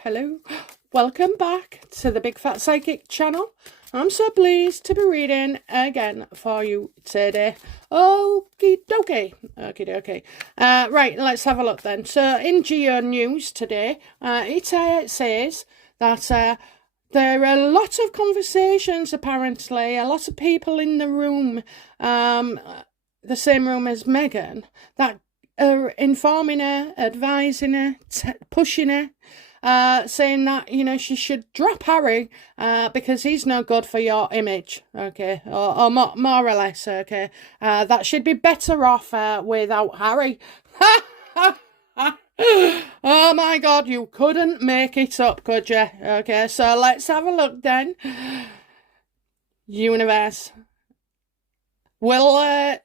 hello. Welcome back to the Big Fat Psychic channel. I'm so pleased to be reading again for you today. Okie dokie. Okie dokie. Right, let's have a look then. So, in Geo News today, it says that there are a lot of conversations, apparently, a lot of people in the room, the same room as Meghan, that are informing her, advising her, pushing her, saying that, she should drop Harry because he's no good for your image, okay, or more or less, okay, that she'd be better off without Harry. Oh my God, you couldn't make it up, could you? Okay, so let's have a look then. Universe. Well,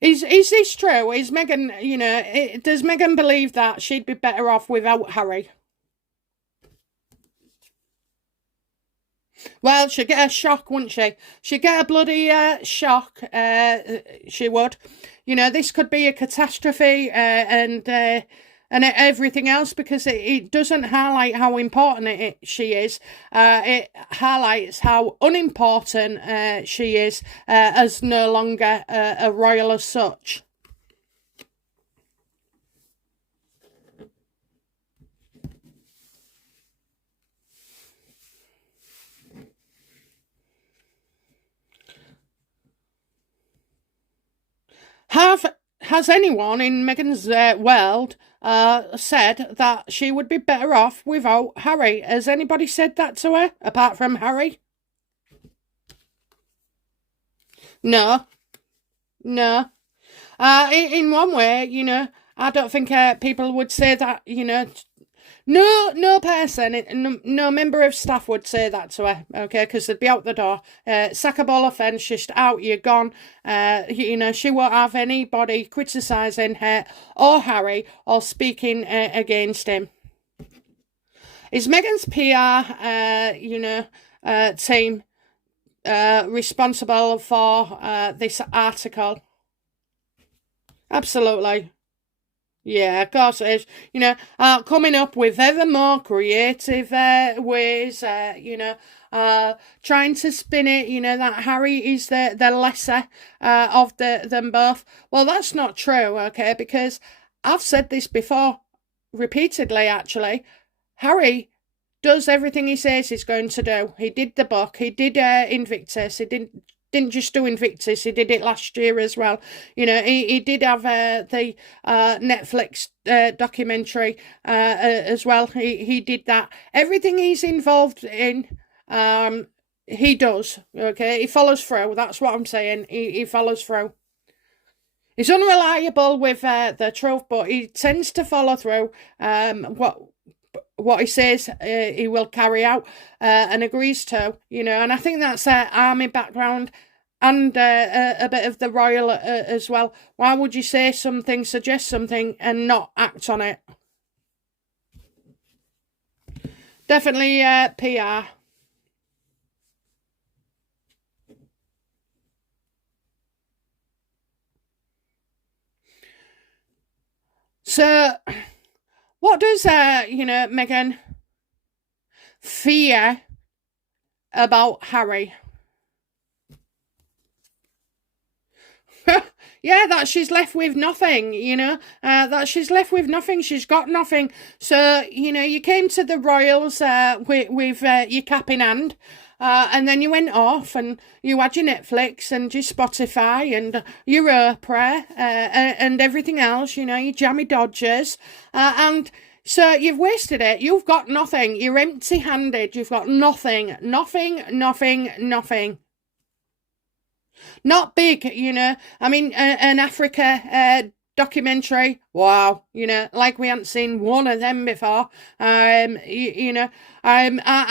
Is this true? Is Meghan, does Meghan believe that she'd be better off without Harry? Well, she'd get a shock, wouldn't she? She'd get a bloody shock, she would. This could be a catastrophe and everything else, because it doesn't highlight how important she is. It highlights how unimportant she is as no longer a royal as such. Has anyone in Meghan's world said that she would be better off without Harry? Has anybody said that to her, apart from Harry? No. No. In one way, I don't think people would say that, no person, no member of staff would say that to her, okay, because they'd be out the door. Sackable offence, just out, you're gone. She won't have anybody criticising her or Harry or speaking against him. Is Meghan's PR, team responsible for this article? Absolutely. Yeah, of course it is. Coming up with ever more creative ways, trying to spin it, that Harry is the lesser of them both. Well, that's not true, okay, because I've said this before, repeatedly, actually. Harry does everything he says he's going to do. He did the book, he did Invictus, he didn't just do Invictus, he did it last year as well. He did have the Netflix documentary as well. He did that. Everything he's involved in, he does, okay? He follows through, that's what I'm saying. He follows through. He's unreliable with the truth, but he tends to follow through. What he says he will carry out and agrees to, and I think that's army background and a bit of the royal as well. Why would you say something, suggest something and not act on it? Definitely PR. So, what does, Meghan fear about Harry? Yeah, that she's left with nothing, that she's left with nothing. She's got nothing. So, you came to the royals with your cap in hand. And then you went off and you had your Netflix and your Spotify and your Oprah and everything else, your jammy Dodgers. And so you've wasted it. You've got nothing. You're empty-handed. You've got nothing. Nothing, nothing, nothing. Not big, I mean, an Africa documentary, wow, like we haven't seen one of them before. I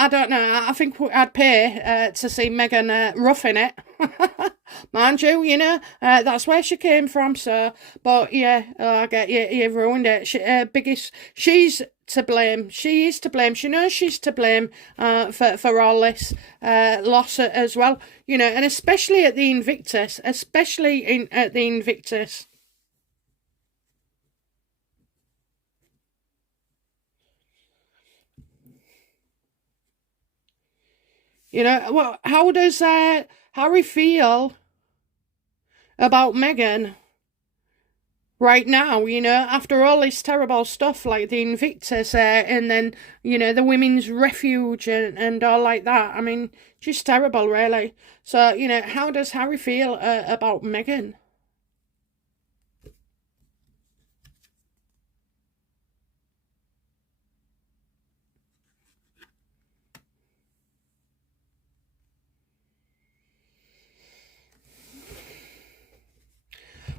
don't know, I think I'd pay to see Meghan roughing it. Mind you, that's where she came from, so, but yeah, I get you've ruined it. She's to blame. She is to blame. She knows she's to blame for all this loss as well, and especially at the Invictus, at the Invictus. You know, well, how does Harry feel about Meghan right now, you know, after all this terrible stuff like the Invictus and then, you know, the women's refuge and all like that? I mean, just terrible, really. So, you know, how does Harry feel about Meghan?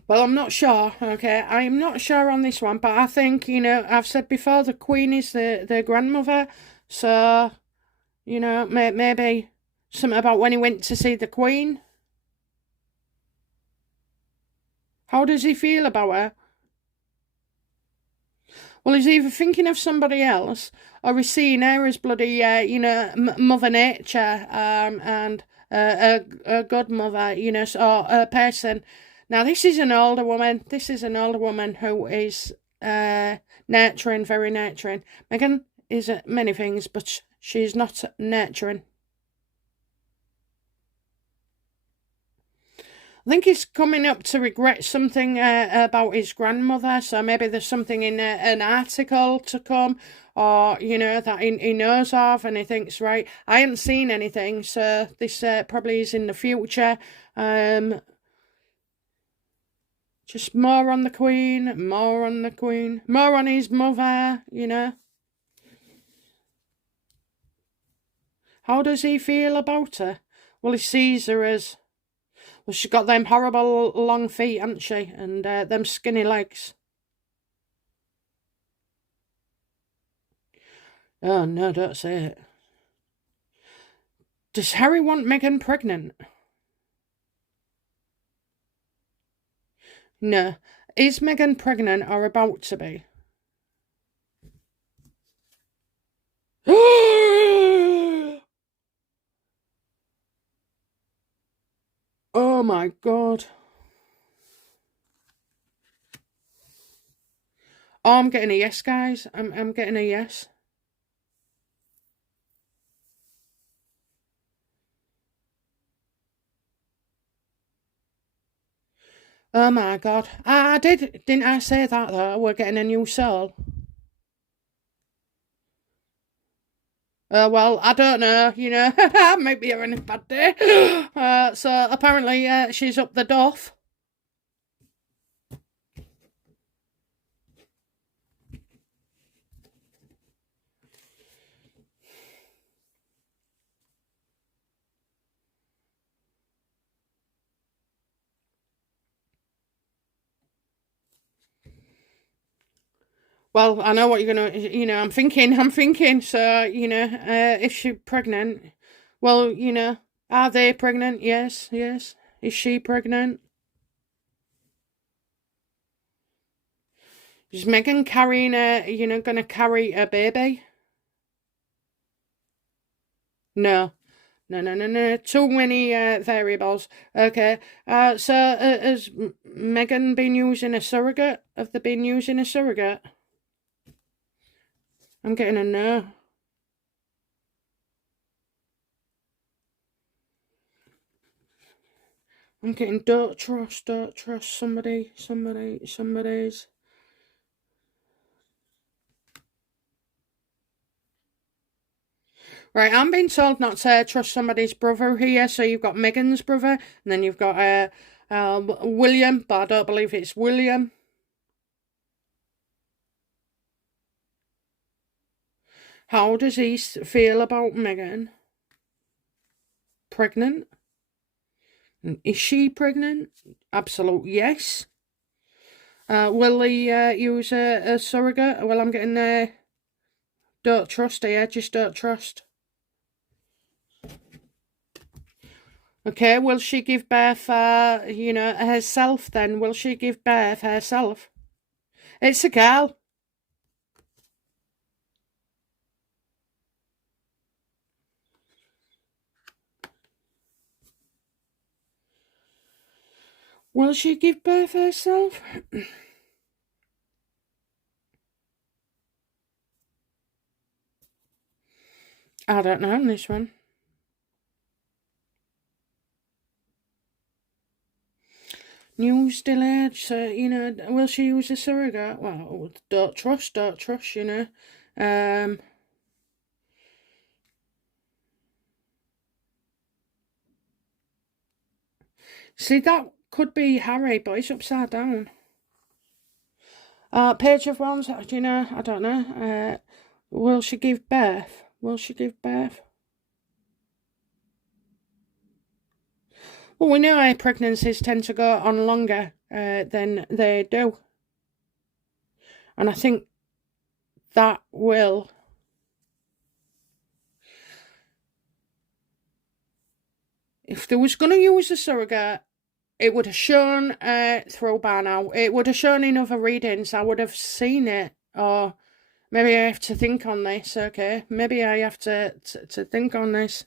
Well, I'm not sure, okay? I am not sure on this one, but I think, you know, I've said before the Queen is the grandmother, so, you know, maybe something about when he went to see the Queen. How does he feel about her? Well, he's either thinking of somebody else or he's seeing her as bloody, you know, Mother Nature and a godmother, you know, or a person. Now, this is an older woman. This is an older woman who is nurturing, very nurturing. Meghan is many things, but she's not nurturing. I think he's coming up to regret something about his grandmother, so maybe there's something in an article to come, or, you know, that he knows of, and he thinks, right, I haven't seen anything, so this probably is in the future. Just more on the Queen, more on the Queen, more on his mother, you know. How does he feel about her? Well, he sees her as... Well, she's got them horrible long feet, hasn't she? And them skinny legs. Oh, no, don't say it. Does Harry want Meghan pregnant? No. Is Meghan pregnant or about to be? Oh my God. Oh, I'm getting a yes, guys. I'm getting a yes. Oh my God. Didn't I say that though? We're getting a new soul. Well, I don't know, you know, maybe having a bad day. So apparently she's up the duff. Well, I know what you're gonna, you know, I'm thinking, so, you know, if she's pregnant, well, you know, are they pregnant? Yes, yes. Is she pregnant? Is Meghan carrying you know, gonna carry a baby? No. No, no, no, no. Too many variables. Okay. So has Meghan been using a surrogate? Have they been using a surrogate? I'm getting a no. I'm getting don't trust somebody's. Right, I'm being told not to trust somebody's brother here. So you've got Meghan's brother, and then you've got William, but I don't believe it's William. How does he feel about Meghan? Pregnant? Is she pregnant? Absolute yes. Will he use a surrogate? Well, I'm getting don't trust here, just don't trust. Okay, will she give birth, you know, herself then? Will she give birth herself? It's a girl. Will she give birth herself? I don't know on this one. News delayed, so, you know, will she use a surrogate? Well, don't trust, you know. See, that could be Harry, but it's upside down. Page of Wands, do you know? I don't know. Will she give birth? Will she give birth? Well, we know our pregnancies tend to go on longer than they do. And I think that will... If they was going to use a surrogate, it would have shown through by now. It would have shown in other readings. I would have seen it. Or maybe I have to think on this, okay? Maybe I have to think on this.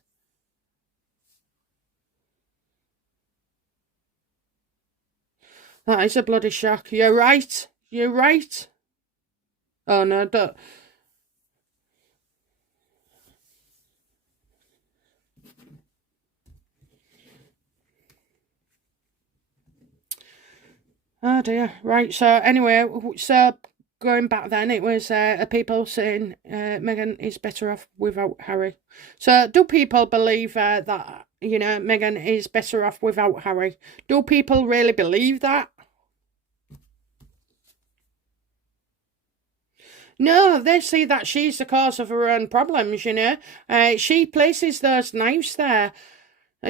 That is a bloody shock. You're right. You're right. Oh, no, don't. Oh, dear. Right, so anyway, so going back then, it was people saying Meghan is better off without Harry. So do people believe that, you know, Meghan is better off without Harry? Do people really believe that? No, they see that she's the cause of her own problems, you know. She places those knives there.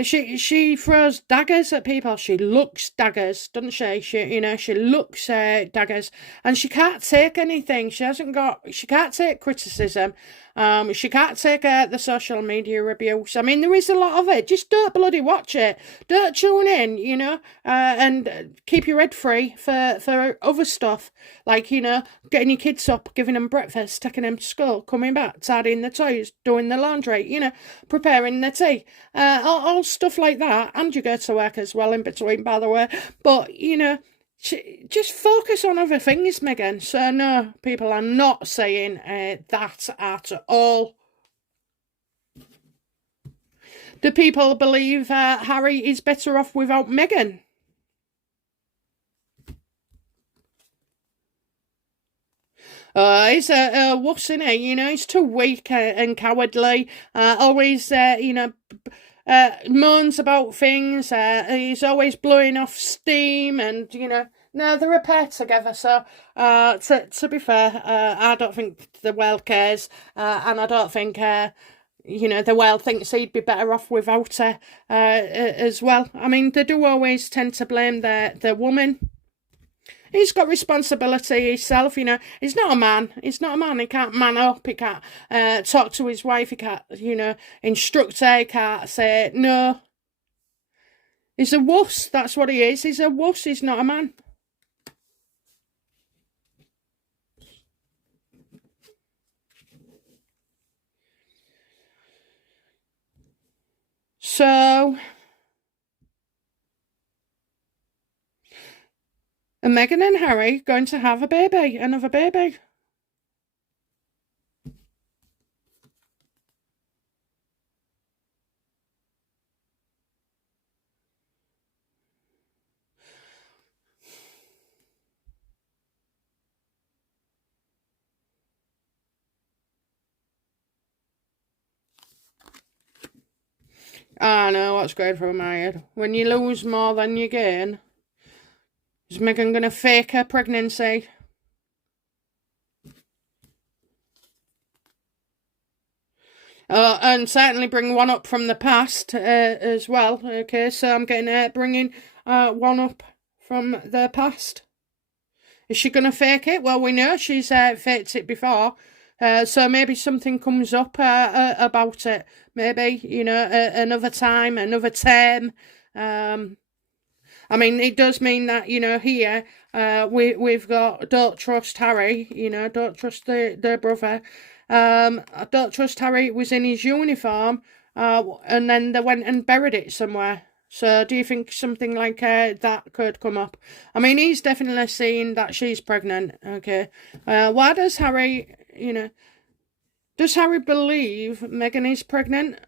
She throws daggers at people. She looks daggers, doesn't she? She looks daggers, and she can't take anything. She can't take criticism. She can't take the social media abuse. I mean, there is a lot of it. Just don't bloody watch it. Don't tune in, you know, and keep your head free for other stuff, like, you know, getting your kids up, giving them breakfast, taking them to school, coming back, tidying the toys, doing the laundry, you know, preparing the tea, all stuff like that. And you go to work as well in between, by the way. But, you know, just focus on other things, Meghan. So, no, people are not saying that at all. Do people believe Harry is better off without Meghan? He's a wuss, isn't he? You know, he's too weak and cowardly. Always, you know, moans about things. He's always blowing off steam, and, you know, no, they're a pair together. So, to be fair, I don't think the world cares, and I don't think, you know, the world thinks he'd be better off without her as well. I mean, they do always tend to blame the woman. He's got responsibility himself, you know. He's not a man. He's not a man. He can't man up. He can't talk to his wife. He can't, you know, instruct her. He can't say no. He's a wuss. That's what he is. He's a wuss. He's not a man. So, are Meghan and Harry going to have a baby? Another baby? I know what's going through my head. When you lose more than you gain, is Meghan going to fake her pregnancy? And certainly bring one up from the past as well. Okay, so I'm getting bringing one up from the past. Is she going to fake it? Well, we know she's faked it before. So maybe something comes up about it. Maybe, you know, another time, another term. I mean, it does mean that, you know, here we've got don't trust Harry, you know, don't trust their brother. I don't trust Harry was in his uniform, and then they went and buried it somewhere. So do you think something like that could come up? I mean, he's definitely seen that she's pregnant, okay? Why does Harry, you know, does Harry believe Meghan is pregnant?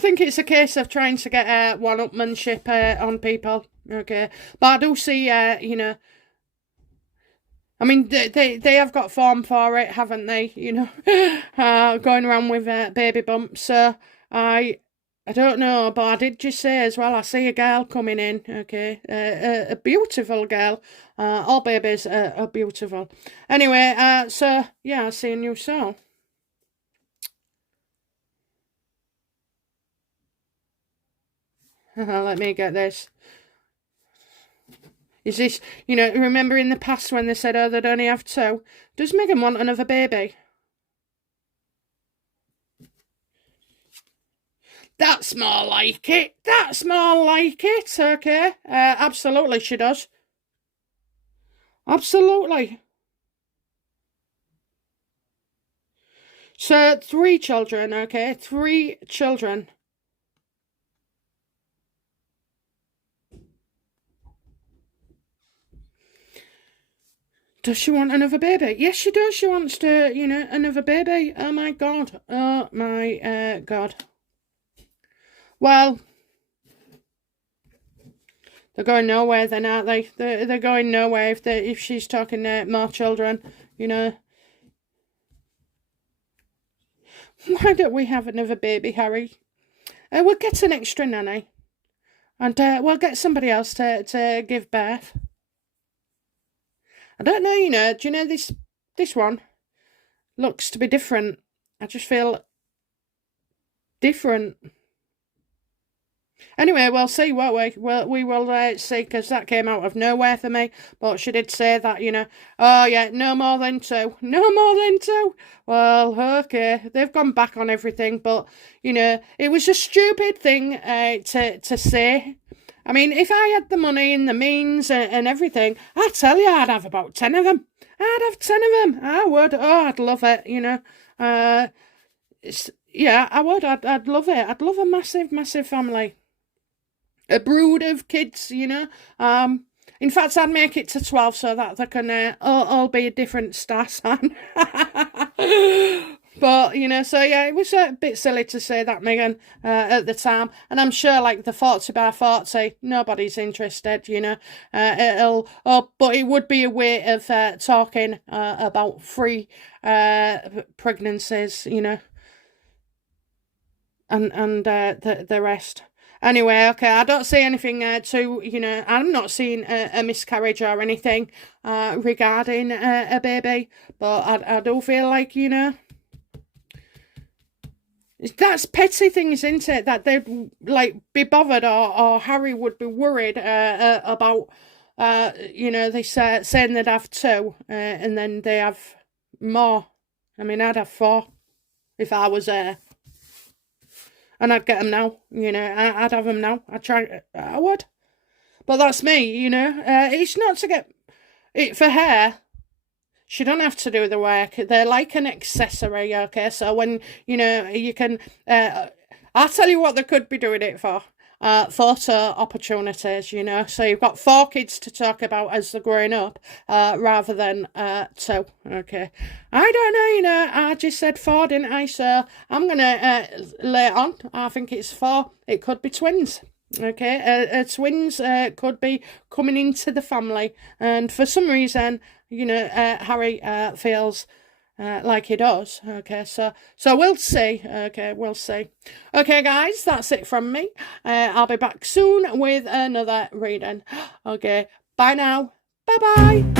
think it's a case of trying to get one-upmanship on people, okay? But I do see, you know, I mean, they have got form for it, haven't they? You know, going around with baby bumps. So I don't know, but I did just say as well, I see a girl coming in, okay? A beautiful girl. All babies are beautiful. Anyway, so, yeah, I see a new soul. Let me get this. Is this, you know, remember in the past when they said, oh, they'd only have two? Does Meghan want another baby? That's more like it. That's more like it, okay? Absolutely, she does. Absolutely. So, 3 children, okay? 3 children. Does she want another baby? Yes, she does. She wants to, you know, another baby. Oh, my God. Oh, my God. Well, they're going nowhere then, aren't they? They're going nowhere if she's talking more children, you know. Why don't we have another baby, Harry? We'll get an extra nanny. And we'll get somebody else to give birth. I don't know, you know, do you know this one looks to be different. I just feel different. Anyway, we'll see, won't we? We will see, because that came out of nowhere for me. But she did say that, you know, oh yeah, no more than 2. No more than 2. Well, okay, they've gone back on everything, but, you know, it was a stupid thing to say. I mean, if I had the money and the means and everything, I tell you, I'd have about 10 of them. I'd have 10 of them. I would. Oh, I'd love it, you know. Yeah, I would. I'd love it. I'd love a massive, massive family. A brood of kids, you know. In fact, I'd make it to 12 so that they can all be a different star sign. But, you know, so yeah, it was a bit silly to say that, Meghan, at the time. And I'm sure, like, the 40 by 40, nobody's interested, you know. But it would be a way of talking about free pregnancies, you know. And the rest. Anyway, okay, I don't see anything too, you know, I'm not seeing a miscarriage or anything regarding a baby, but I do feel like, you know, that's petty things, isn't it? That they'd, like, be bothered, or Harry would be worried about, you know, they saying they'd have 2, and then they have more. I mean, I'd have 4 if I was there. And I'd get them now, you know, I'd have them now. I would. But that's me, you know. It's not to get it for her. She don't have to do the work. They're like an accessory, okay? So when, you know, you can... I'll tell you what they could be doing it for. Photo opportunities, you know. So you've got 4 kids to talk about as they're growing up, rather than 2, okay. I don't know, you know, I just said 4, didn't I? So I'm going to lay it on. I think it's 4. It could be twins, okay. Twins could be coming into the family. And for some reason, you know, Harry feels... like he does, okay, so we'll see, okay, we'll see. Okay, guys, that's it from me. I'll be back soon with another reading. Okay, bye now. Bye-bye.